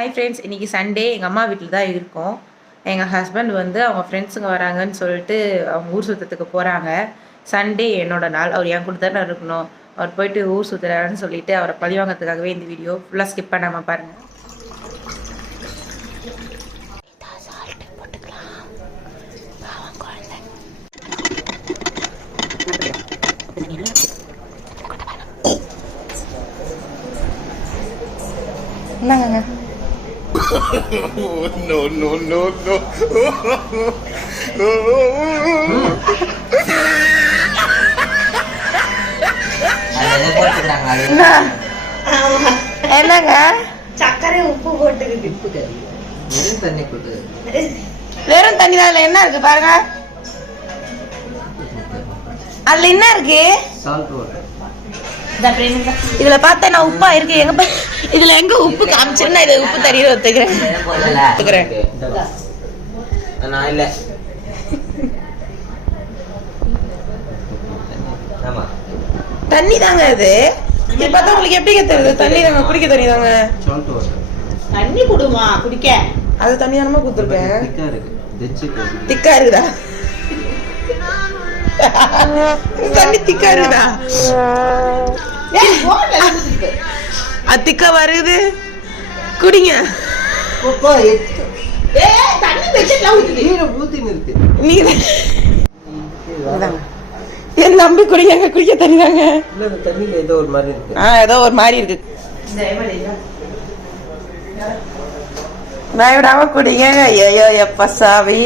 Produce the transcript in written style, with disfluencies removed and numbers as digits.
Hi friends, இன்றைக்கி Sunday எங்கள் அம்மா வீட்டில் தான் இருக்கோம். எங்கள் ஹஸ்பண்ட் வந்து அவங்க ஃப்ரெண்ட்ஸுங்க வராங்கன்னு சொல்லிட்டு அவங்க ஊர் சுற்றத்துக்கு போகிறாங்க. சண்டே என்னோட நாள், அவர் என் கூட தானே இருக்கணும். அவர் போயிட்டு ஊர் சுற்றுறாருன்னு சொல்லிட்டு அவரை பழிவாங்கிறதுக்காகவே இந்த வீடியோ ஃபுல்லாக ஸ்கிப் பண்ணாமல் பாருங்கள். என்னங்க no, no, no, no. என்னங்க சக்கரை உப்பு போட்டுக்குது. வெறும் தண்ணி தான். என்ன இருக்கு பாருங்க, அதுல என்ன இருக்கு? இதுல பார்த்தா நான் உப்பா இருக்கு. எங்க போய் இதுல எங்க உப்பு காமிச்சிருந்தா இது உப்பு தண்ணீர் ஒத்துக்கிறேன். தண்ணி தாங்க அது. இது பார்த்தா உங்களுக்கு எப்படி தெரியுது? தண்ணி தாங்க, குடிக்க தண்ணி தாங்க. தண்ணி குடுமா குடிக்க. அது தண்ணி தானமா குடுத்துருக்கேன். திக்கா இருக்குதா? தண்ணி திக்கா இருக்குதா? திக்கா வருது, குடிங்க. என் நம்பி குடிங்க, குடிக்க தண்ணி தாங்க. ஏதோ ஒரு மாதிரி இருக்கு. பயப்படாம குடிங்க. ஐயோ எப்ப சாவி